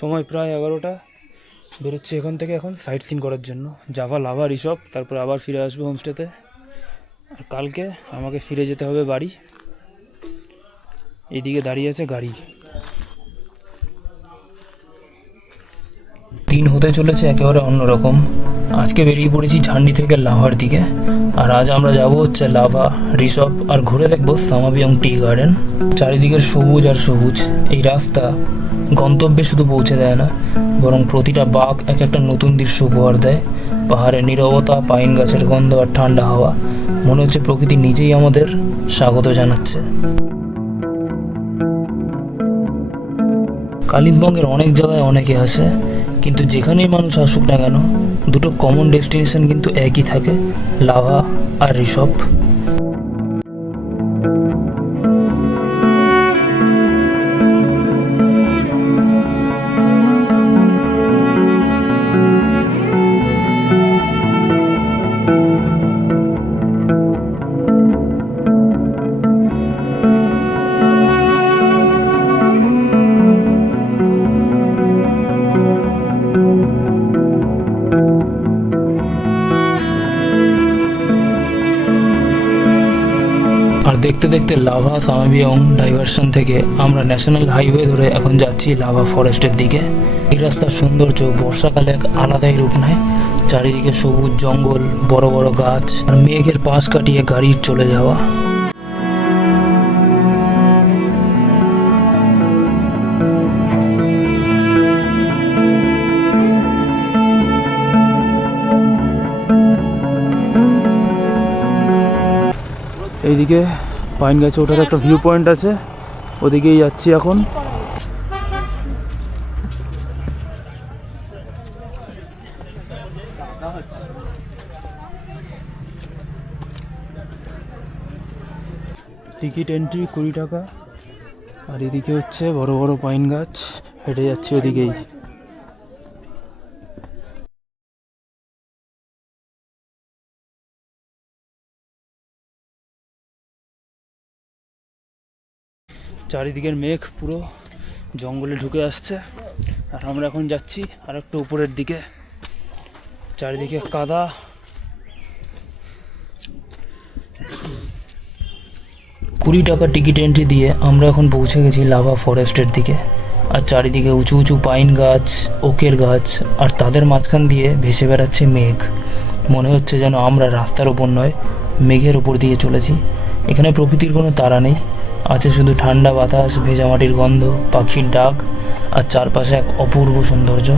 সময় প্রায় 11টা। বেরোচ্ছি এখান থেকে এখন সাইট সিন করার জন্য। যাবা লাভা রিসর্ট, তারপর আবার ফিরে আসবো হোমস্টেতে। আর কালকে আমাকে ফিরে যেতে হবে বাড়ি। এইদিকে দাঁড়িয়ে আছে গাড়ি। দিন হতে চলেছে একেবারে অন্যরকম। আজকে বেরিয়ে পড়েছি ঝান্ডি থেকে লাভার দিকে। আর আজ আমরা যাব হচ্ছে লাভা রিসর্ট আর ঘুরে দেখবো সামাবিয়ং টি গার্ডেন। চারিদিকের সবুজ আর সবুজ। এই রাস্তা গন্তব্যে শুধু পৌঁছে দেয় না, বরং প্রতিটা বাঁক এক একটা নতুন দৃশ্য উপহার দেয়। পাহাড়ের নীরবতা, পাইন গাছের গন্ধ আর ঠান্ডা হাওয়া, মনে হচ্ছে প্রকৃতি নিজেই আমাদের স্বাগত জানাচ্ছে। কালিম্পংয়ের অনেক জায়গায় অনেকে আসে, কিন্তু যেখানেই মানুষ আসুক না কেন, দুটো কমন ডেস্টিনেশন কিন্তু একই থাকে, লাভা আর রিসর্ট। আর দেখতে দেখতে লাভা সামাবিয়ং ডাইভারশন থেকে আমরা ন্যাশনাল হাইওয়ে ধরে এখন যাচ্ছি লাভা ফরেস্টের দিকে। এই রাস্তার সৌন্দর্য বর্ষাকালে এক আলাদাই রূপ নেয়। চারিদিকে সবুজ জঙ্গল, বড় বড় গাছ আর মেঘের পাশ কাটিয়ে গাড়ির চলে যাওয়া। এইদিকে পাইন গাছে ওঠার একটা ভিউ পয়েন্ট আছে, ওদিকেই যাচ্ছি এখন। টিকিট এন্ট্রি 20 টাকা। আর এদিকে হচ্ছে বড় বড় পাইন গাছ, হেঁটে যাচ্ছি ওদিকেই। চারিদিকের মেঘ পুরো জঙ্গলে ঢুকে আসছে, আর আমরা এখন যাচ্ছি আর একটু উপরের দিকে। চারিদিকে কাদা। 20 টাকা টিকিট এন্ট্রি দিয়ে আমরা এখন পৌঁছে গেছি লাভা ফরেস্টের দিকে। আর চারিদিকে উঁচু উঁচু পাইন গাছ, ওকের গাছ, আর তাদের মাঝখান দিয়ে ভেসে বেড়াচ্ছে মেঘ। মনে হচ্ছে যেন আমরা রাস্তার ওপর নয়, মেঘের ওপর দিয়ে চলেছি। এখানে প্রকৃতির কোনো তাড়া নেই, আছে শুধু ঠান্ডা বাতাস, ভেজা মাটির গন্ধ, পাখির ডাক, আর চারপাশে এক অপূর্ব সৌন্দর্য।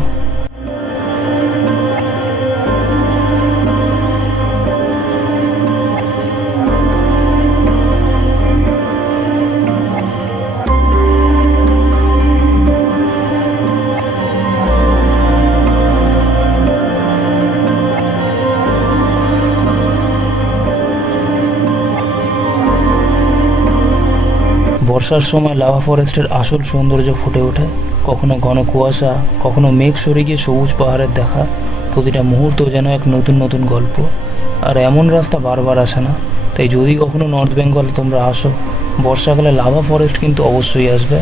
বর্ষার সময় লাভা ফরেস্টের আসল সৌন্দর্য ফুটে ওঠে। কখনো ঘন কুয়াশা, কখনো মেঘ সরে গিয়ে সবুজ পাহাড়ের দেখা। প্রতিটা মুহূর্ত যেন এক নতুন নতুন গল্প। আর এমন রাস্তা বারবার আসে না, তাই যদি কখনো নর্থ বেঙ্গল তোমরা আসো, বর্ষাকালে লাভা ফরেস্ট কিন্তু অবশ্যই আসবে।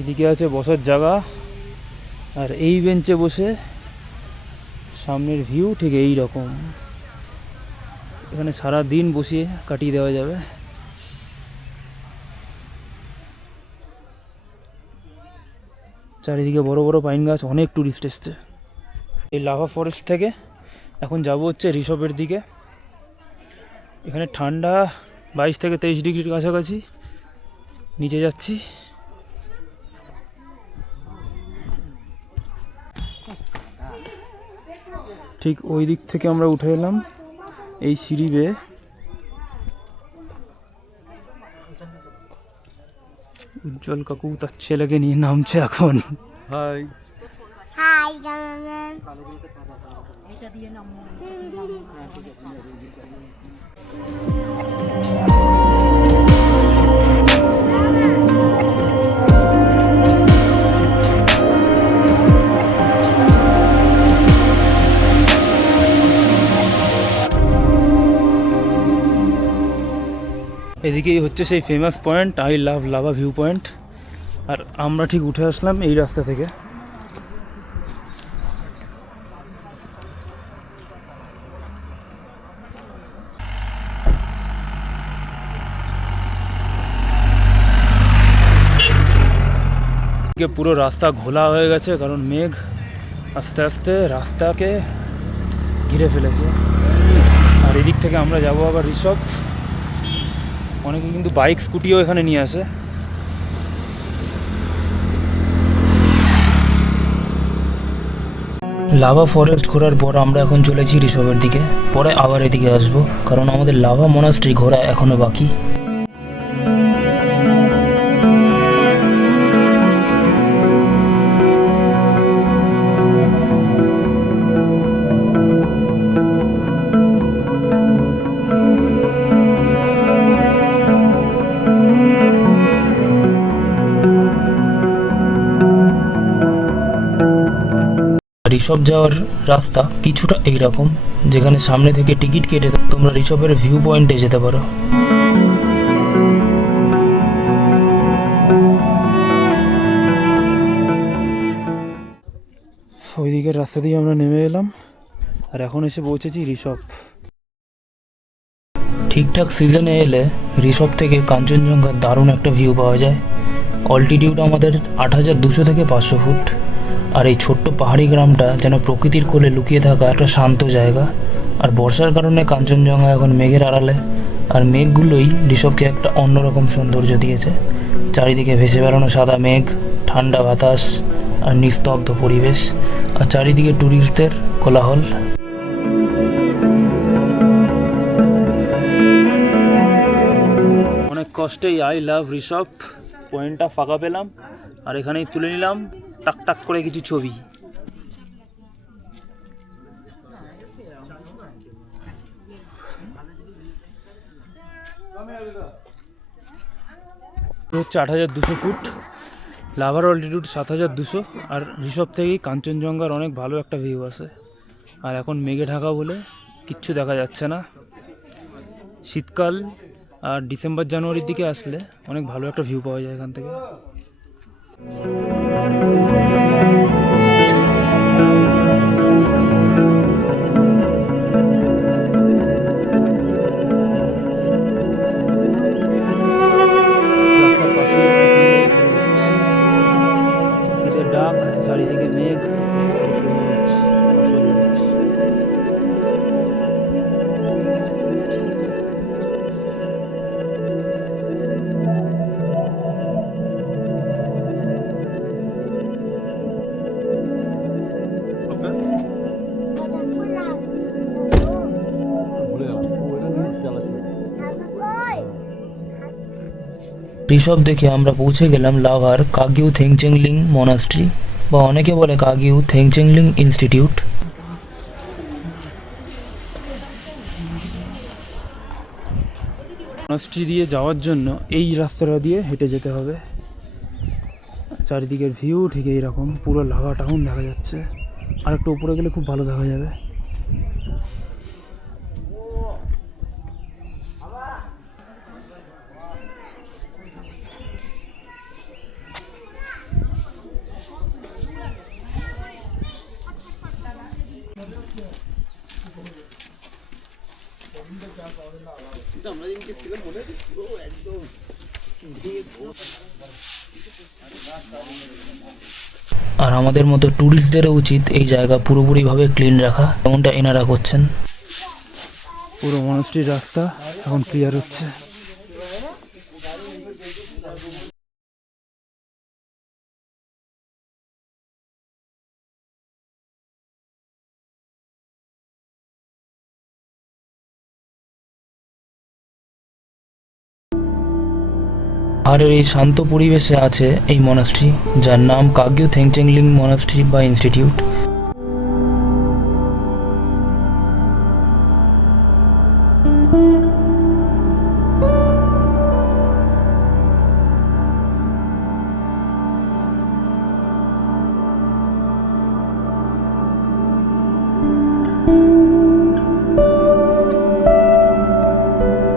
এদিকে আছে বসার জায়গা, আর এই বেঞ্চে বসে সামনের ভিউ ঠিক এই রকম। এখানে সারা দিন বসিয়ে কাটিয়ে দেওয়া যাবে। চারিদিকে বড় বড় পাইন গাছ, অনেক টুরিস্ট এসছে। এই লাভা ফরেস্ট থেকে এখন যাব হচ্ছে রিসর্টের দিকে। এখানে ঠান্ডা 22 থেকে 23 ডিগ্রির কাছাকাছি। নিচে যাচ্ছি। ঠিক ওই দিক থেকে আমরা উঠে এলাম এই সিঁড়ি বেয়ে। উজ্জ্বল কাকু তার ছেলেকে নিয়ে নামছে এখন। হাই হাই এদিকেই হচ্ছে সেই famous point I love Lava view point. আর আমরা ঠিক উঠে আসলাম এই রাস্তা থেকে। পুরো রাস্তা ঘোলা হয়ে গেছে, কারণ মেঘ আস্তে আস্তে রাস্তাকে ঘিরে ফেলেছে। আর এদিক থেকে আমরা যাবো আবার ঋষভ। অনেকে কিন্তু বাইক স্কুটিও এখানে নিয়ে আসে। লাভা ফরেস্ট ঘোরার পর আমরা এখন চলেছি ঋষভের দিকে, পরে আবার এদিকে আসবো, কারণ আমাদের লাভা মনাস্ট্রি ঘোরা এখনো বাকি। ঋষভ যাওয়ার রাস্তা কিছুটা এইরকম, যেখানে সামনে থেকে টিকিট কেটে তোমরা ঋষভের ভিউ পয়েন্টে যেতে পারো। ওই দিকের রাস্তা দিয়ে আমরা নেমে এলাম আর এখন এসে পৌঁছেছি ঋষভ। ঠিকঠাক সিজনে এলে ঋষভ থেকে কাঞ্চনজঙ্ঘার দারুণ একটা ভিউ পাওয়া যায়। অল্টিটিউড আমাদের 8200 থেকে 500 ফুট। আর এই ছোট্ট পাহাড়ি গ্রামটা যেন প্রকৃতির কোলে লুকিয়ে থাকা একটা শান্ত জায়গা। আর বর্ষার কারণে কাঞ্চনজঙ্ঘা এখন মেঘের আড়ালে, আর মেঘগুলোই ঋষভকে একটা অন্যরকম সৌন্দর্য দিয়েছে। চারিদিকে ভেসে বেড়ানো সাদা মেঘ, ঠান্ডা বাতাস আর নিস্তব্ধ পরিবেশ, আর চারিদিকে ট্যুরিস্টদের কোলাহল। অনেক কষ্টেই আই লাভ ঋষভ পয়েন্টটা ফাঁকা পেলাম, আর এখানেই তুলে নিলাম টাক টাক করে কিছু ছবি। হচ্ছে 8200 ফুট, লাভার অল্টিটিউড 7200, আর ঋষভ থেকেই কাঞ্চনজঙ্ঘার অনেক ভালো একটা ভিউ আছে। আর এখন মেঘে ঢাকা বলে কিচ্ছু দেখা যাচ্ছে না। শীতকাল আর ডিসেম্বর জানুয়ারির দিকে আসলে অনেক ভালো একটা ভিউ পাওয়া যায় এখান থেকে। ডাক, চারিদিকে মেঘ, সবুজ সবুজ। ঋষভ দেখে আমরা পৌঁছে গেলাম লাভার কাগিউ থেংচেংলিং মনাস্ট্রি, বা অনেকে বলে কাগিউ থেংচেংলিং ইনস্টিটিউট। মনাস্ট্রি দিয়ে যাওয়ার জন্য এই রাস্তাটা দিয়ে হেঁটে যেতে হবে। চারিদিকের ভিউ ঠিক এইরকম, পুরো লাভা টাউন দেখা যাচ্ছে। আর একটু উপরে গেলে খুব ভালো দেখা যাবে। আর আমাদের মতো ট্যুরিস্টদেরও উচিত এই জায়গা পুরোপুরিভাবে ক্লিন রাখা, যেমনটা এনারা করছেন। পুরো মনাস্ট্রির রাস্তা এখন ক্লিয়ার হচ্ছে। আর এই শান্ত পরিবেশে আছে এই মনাস্ট্রি, যার নাম কাগ্যু থেংচেংলিং মনাস্ট্রি বা ইনস্টিটিউট।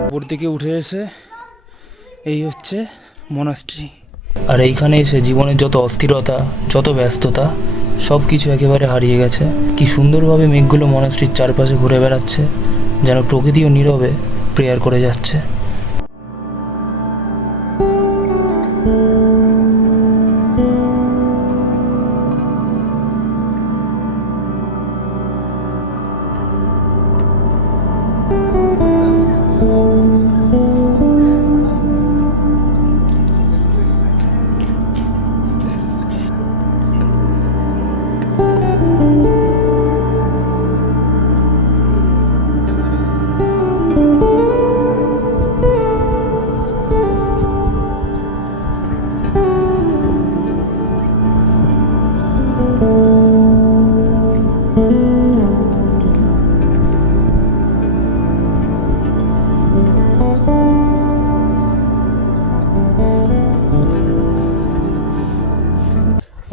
উপর থেকে উঠে এসে এই হচ্ছে মনাস্ট্রি। আর এইখানে এসে জীবনের যত অস্থিরতা, যত ব্যস্ততা, সব কিছু একেবারে হারিয়ে গেছে। কি সুন্দরভাবে মেঘগুলো মনাস্ট্রির চারপাশে ঘুরে বেড়াচ্ছে, যেন প্রকৃতিও নীরবে প্রেয়ার করে যাচ্ছে।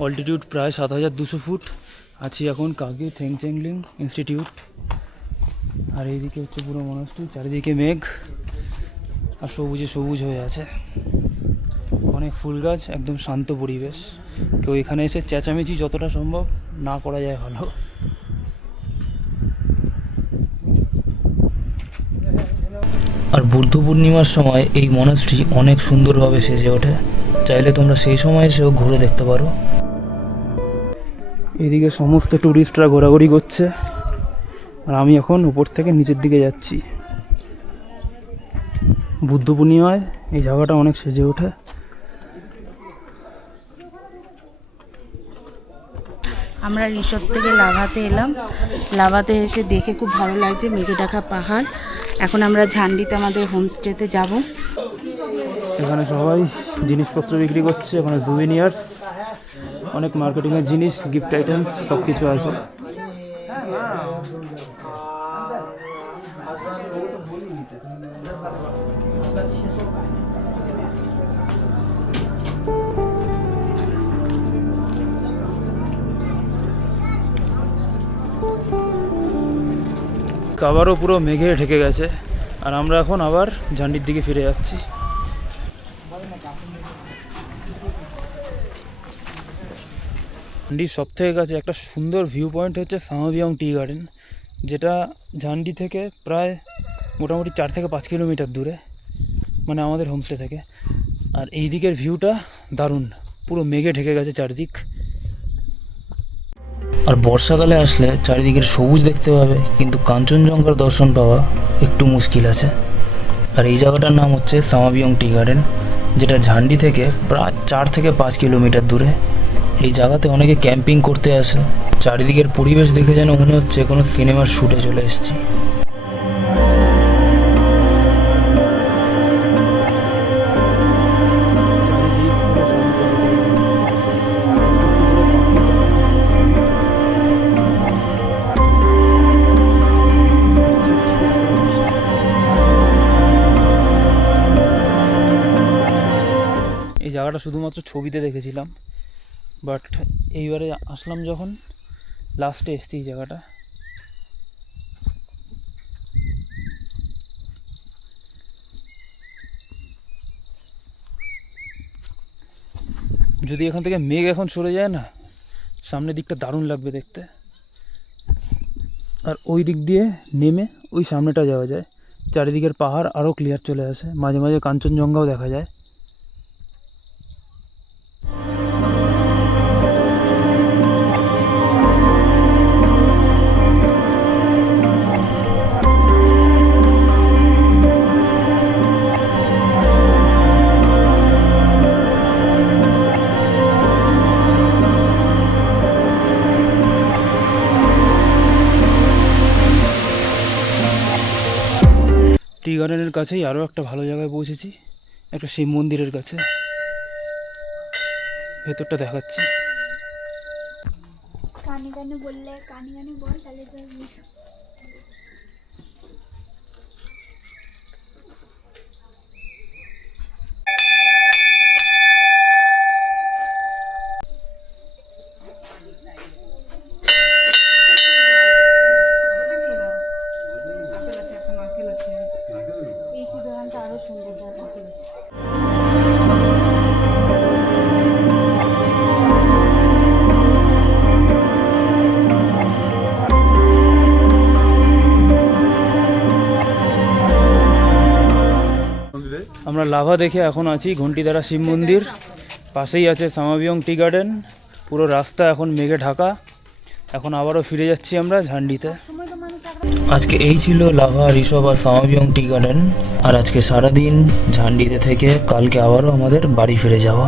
অল্টিটিউড প্রায় 7200 ফুট। আছি এখন কাগ্যু থেংচেংলিং ইনস্টিটিউট। আর এইদিকে হচ্ছে পুরো মনাস্ট্রি, চারিদিকে মেঘ আর সবুজে সবুজ হয়ে আছে, অনেক ফুল গাছ, একদম শান্ত পরিবেশ। কেউ এখানে এসে চেঁচামেচি যতটা সম্ভব না করা যায় ভালো। আর বুদ্ধ পূর্ণিমার সময় এই মনাস্ট্রি অনেক সুন্দরভাবে সেজে ওঠে, চাইলে তোমরা সেই সময় এসেও ঘুরে দেখতে পারো। এদিকে সমস্ত ট্যুরিস্টরা ঘোরাঘুরি করছে, আর আমি এখন উপর থেকে নিচের দিকে যাচ্ছি। বুদ্ধ পূর্ণিমায় এই জায়গাটা অনেক সেজে ওঠে। আমরা রিসোর্ট থেকে লাভাতে এলাম। লাভাতে এসে দেখে খুব ভালো লাগছে, মেঘে ঢাকা পাহাড়। এখন আমরা ঝান্ডিতে আমাদের হোমস্টেতে যাব। এখানে সবাই জিনিসপত্র বিক্রি করছে, এখানে সুভেনিয়ার্স, অনেক মার্কেটিংয়ের জিনিস, গিফট আইটেমস সব কিছু আছে। আবারও পুরো মেঘে ঢেকে গেছে, আর আমরা এখন আবার ঝান্ডির দিকে ফিরে যাচ্ছি। ঝান্ডির সব থেকে কাছে একটা সুন্দর ভিউ পয়েন্ট হচ্ছে সামাবিয়ং টি গার্ডেন, যেটা ঝান্ডি থেকে প্রায় মোটামুটি 4 থেকে 5 কিলোমিটার দূরে, মানে আমাদের হোমস্টে থেকে। আর এই দিকের ভিউটা দারুণ, পুরো মেঘে ঢেকে গেছে চারিদিক। আর বর্ষাকালে আসলে চারিদিকের সবুজ দেখতে পাবে, কিন্তু কাঞ্চনজঙ্ঘার দর্শন পাওয়া একটু মুশকিল আছে। আর এই জায়গাটার নাম হচ্ছে সামাবিয়ং টি গার্ডেন, যেটা ঝান্ডি থেকে প্রায় 4 থেকে 5 কিলোমিটার দূরে। এই জায়গাতে অনেকে ক্যাম্পিং করতে আসে। চারিদিকের পরিবেশ দেখে যেন মনে হচ্ছে কোনো সিনেমার শ্যুটে চলে এসেছি। এই জায়গাটা শুধুমাত্র ছবিতে দেখেছিলাম, বাট এইবারে আসলাম যখন, লাস্টে এসছি এই জায়গাটা। যদি এখান থেকে মেঘ এখন সরে যায় না, সামনের দিকটা দারুণ লাগবে দেখতে। আর ওই দিক দিয়ে নেমে ওই সামনেটা যাওয়া যায়, চারিদিকের পাহাড় আরও ক্লিয়ার চলে আসে, মাঝে মাঝে কাঞ্চনজঙ্ঘাও দেখা যায়। টি গার্ডেনের কাছেই আরও একটা ভালো জায়গায় পৌঁছেছি, একটা শিব মন্দিরের কাছে, ভেতরটা দেখাচ্ছি। কানে কানে বললে কানে কানে বল তাহলে তো এই দোকানটা আরো সুন্দর আপেল আছে। আমরা লাভা দেখে এখন আছি ঘন্টিদারা শিব মন্দির, পাশেই আছে সামাবিয়ং টি গার্ডেন। পুরো রাস্তা এখন মেঘে ঢাকা। এখন আবারও ফিরে যাচ্ছি আমরা ঝান্ডিতে। আজকে এই ছিল লাভা, ঋষভ আর সামাবিয়ং টি গার্ডেন। আর আজকে সারাদিন ঝান্ডিতে থেকে কালকে আবারও আমাদের বাড়ি ফিরে যাওয়া।